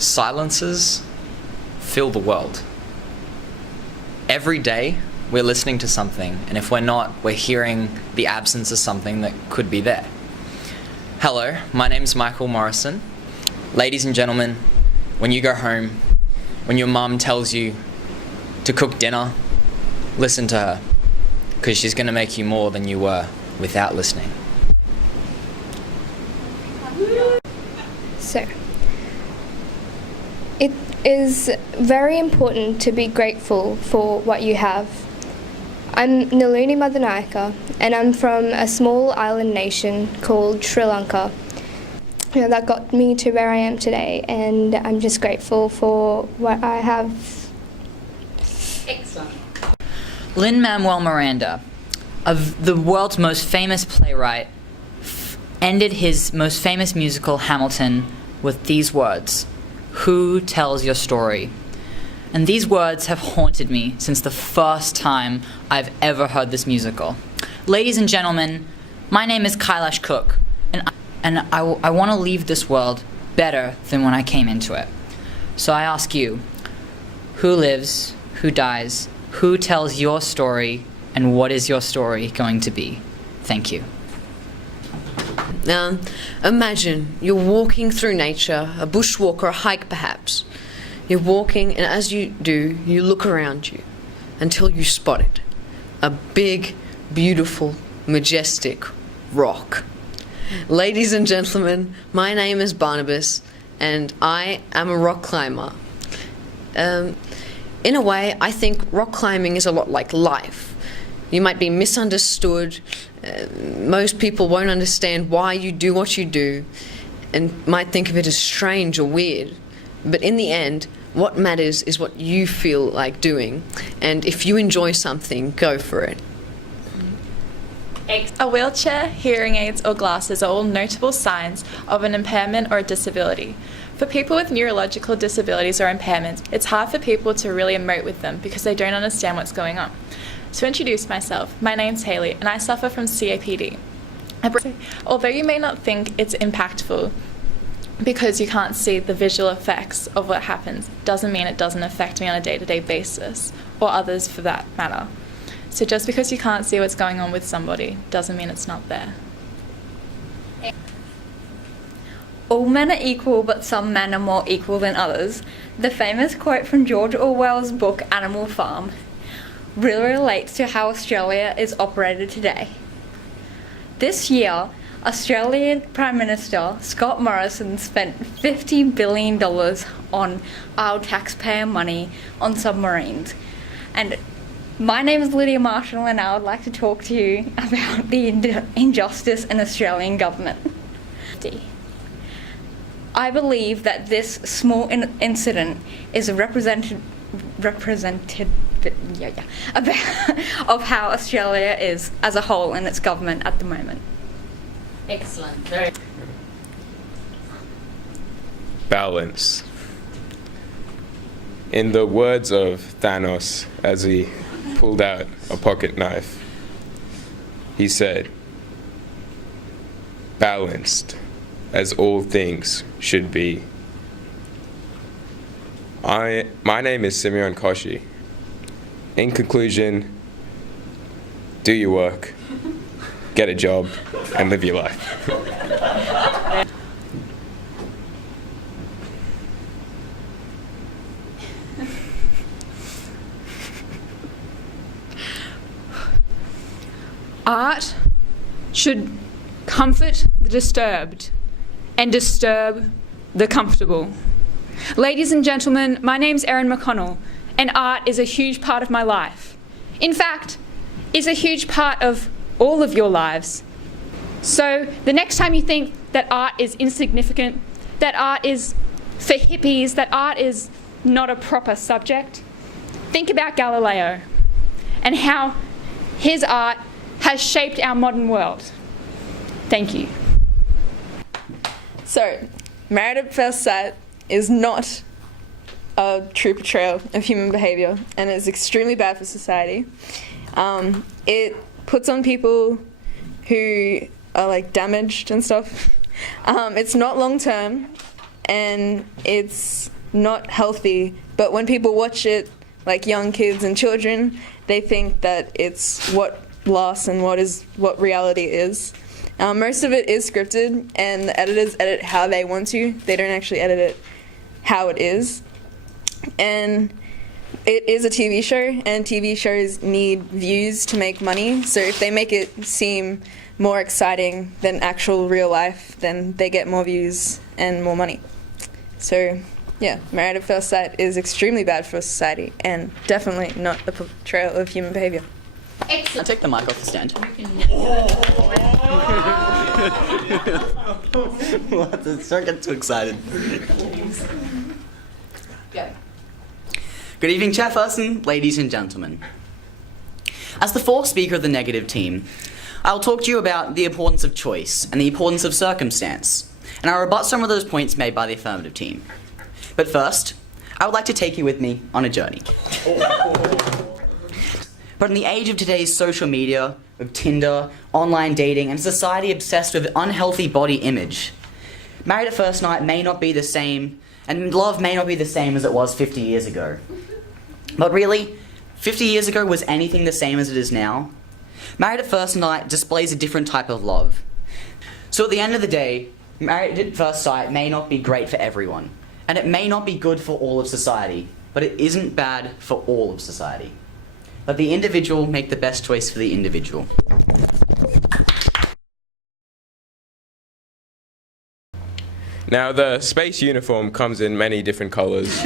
Silences fill the world. Every day we're listening to something, and if we're not, we're hearing the absence of something that could be there. Hello, my name's Michael Morrison. Ladies and gentlemen, when you go home, when your mum tells you to cook dinner, listen to her, because she's going to make you more than you were without listening. So, it is very important to be grateful for what you have. I'm Naluni Madanayaka, and I'm from a small island nation called Sri Lanka. That got me to where I am today, and I'm just grateful for what I have. Excellent. Lin-Manuel Miranda, of the world's most famous playwright, ended his most famous musical, Hamilton, with these words: "Who tells your story?" And these words have haunted me since the first time I've ever heard this musical. Ladies and gentlemen, my name is Kailash Cook, and I want to leave this world better than when I came into it. So I ask you, who lives, who dies, who tells your story, and what is your story going to be? Thank you. Now, imagine you're walking through nature, a bushwalk or a hike perhaps. You're walking, and as you do, you look around you until you spot it. A big, beautiful, majestic rock. Ladies and gentlemen, my name is Barnabas, and I am a rock climber. In a way, I think rock climbing is a lot like life. You might be misunderstood. Most people won't understand why you do what you do and might think of it as strange or weird. But in the end, what matters is what you feel like doing. And if you enjoy something, go for it. A wheelchair, hearing aids or glasses are all notable signs of an impairment or a disability. For people with neurological disabilities or impairments, it's hard for people to really emote with them because they don't understand what's going on. To introduce myself, my name's Hayley and I suffer from COPD. Although you may not think it's impactful because you can't see the visual effects of what happens, doesn't mean it doesn't affect me on a day-to-day basis, or others for that matter. So just because you can't see what's going on with somebody doesn't mean it's not there. All men are equal, but some men are more equal than others. The famous quote from George Orwell's book Animal Farm really relates to how Australia is operated today. This year, Australian Prime Minister Scott Morrison spent $50 billion on our taxpayer money on submarines. And my name is Lydia Marshall, and I would like to talk to you about the injustice in Australian government. I believe that this small incident is a representative of how Australia is as a whole in its government at the moment. Excellent. Very. Balance. In the words of Thanos, as he pulled out a pocket knife, he said, "Balanced, as all things should be." My name is Simeon Koshi. In conclusion, do your work, get a job, and live your life. Art should comfort the disturbed and disturb the comfortable. Ladies and gentlemen, my name's Erin McConnell, and art is a huge part of my life. In fact, it's a huge part of all of your lives. So the next time you think that art is insignificant, that art is for hippies, that art is not a proper subject, think about Galileo and how his art has shaped our modern world. Thank you. So, Married at First Sight is not a true portrayal of human behaviour and is extremely bad for society. It puts on people who are like damaged and stuff. It's not long term, and it's not healthy. But when people watch it, like young kids and children, they think that it's what lasts and what reality is. Most of it is scripted, and the editors edit how they want to. They don't actually edit it how it is. And it is a TV show, and TV shows need views to make money. So if they make it seem more exciting than actual real life, then they get more views and more money. So yeah, Married at First Sight is extremely bad for society and definitely not a portrayal of human behaviour. I'll take the mic off the stand. What? Don't get too excited. Go. Good evening, Chairperson, ladies and gentlemen. As the fourth speaker of the negative team, I will talk to you about the importance of choice and the importance of circumstance, and I'll rebut some of those points made by the affirmative team. But first, I would like to take you with me on a journey. But in the age of today's social media, of Tinder, online dating, and a society obsessed with unhealthy body image, Married at First Night may not be the same, and love may not be the same as it was 50 years ago. But really, 50 years ago was anything the same as it is now? Married at First Night displays a different type of love. So at the end of the day, Married at First Sight may not be great for everyone, and it may not be good for all of society, but it isn't bad for all of society. Let the individual make the best choice for the individual. Now, the space uniform comes in many different colours.